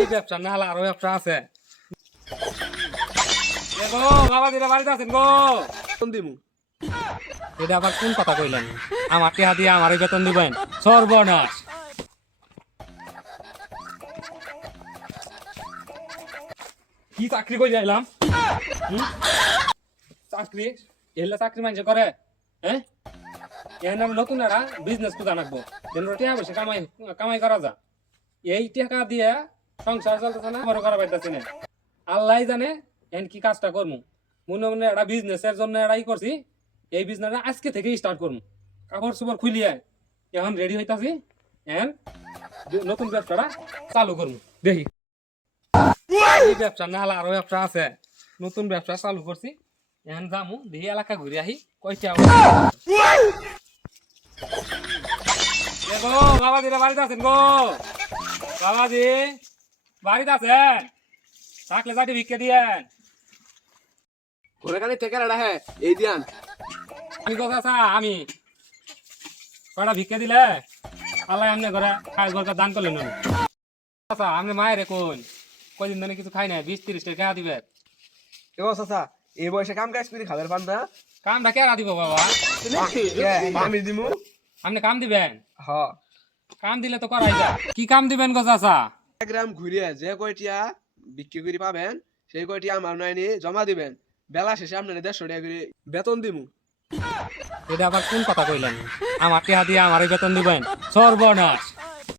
এই ব্যবসা না হলে আরো ব্যবসা আছে। গো বাবা দিরা বাড়িতে আছেন গো? দিমু এটা আবার কোন কথা কইলেন? আমার টিহা দিয়ে আমারই বেতন দিবেন? সর্বনাশ! কি চাকরি করে যাইলাম? চাকরি এলে চাকরি মানুষ করে? হ্যাঁ, এখানে আমি নতুন একটা বিজনেস খুঁজা রাখবো, যেন টিহা বেশি কামাই কামাই করা যা। এই টাকা দিয়ে সংসার চলতেছে না, বড় করা পাইতেছি না। আল্লাহ জানে এখন কি কাজটা করবো। মনে মনে একটা বিজনেসের জন্য এটাই করছি। এই বিজনেসটা আজকে থেকেই স্টার্ট করবো। কাপড় চোপড় খুলিয়ে এখন রেডি হইতাছি, এখন নতুন ব্যবসাটা চালু করবো। দেখি এই ব্যবসা না হলে আরো ব্যবসা আছে। নতুন ব্যবসা চালু করছি, এখন যামু দেখি এলাকা ঘুরে আহি কয়টা। গো বাবাজিরা বাড়িতে আছেন গো? বাবাজি বাড়িতে আছেন? থাকলে চাটি ভিক্ষে দিয়েন। ঘরে কানে থেকে রাড়া হ্যাঁ এই দিয়ান আমি কথা চা আমি কয়টা ভিক্ষে দিলে আল্লাহ আমনে ঘরে খাই ঘরটা দান করলেন। আচ্ছা আপনি মায়ের কোন কয়দিন ধরে কিছু খাই না, 20-30 টাকা দিবে। কেউ চাচা এই বয়সে কাম কাজ করে খাবার পান না কামটা কেরা দিব বাবা? আমি দিমু আপনি কাম দিবেন? হ কাম দিলে তো করাই যায়। কি কাম দিবেন গো চাচা? গ্রাম ঘুরিয়ে যে কয়টিয়া বিক্রি করে পাবেন সেই কয়টিয়া আমার নাইনি জমা দিবেন। বেলা শেষে আপনার 150 টাকা করে বেতন দিমু। এটা আবার কোন কথা কইলেন? আমার টিহা দিয়ে আমারই বেতন দিবেন? সর্বনাশ!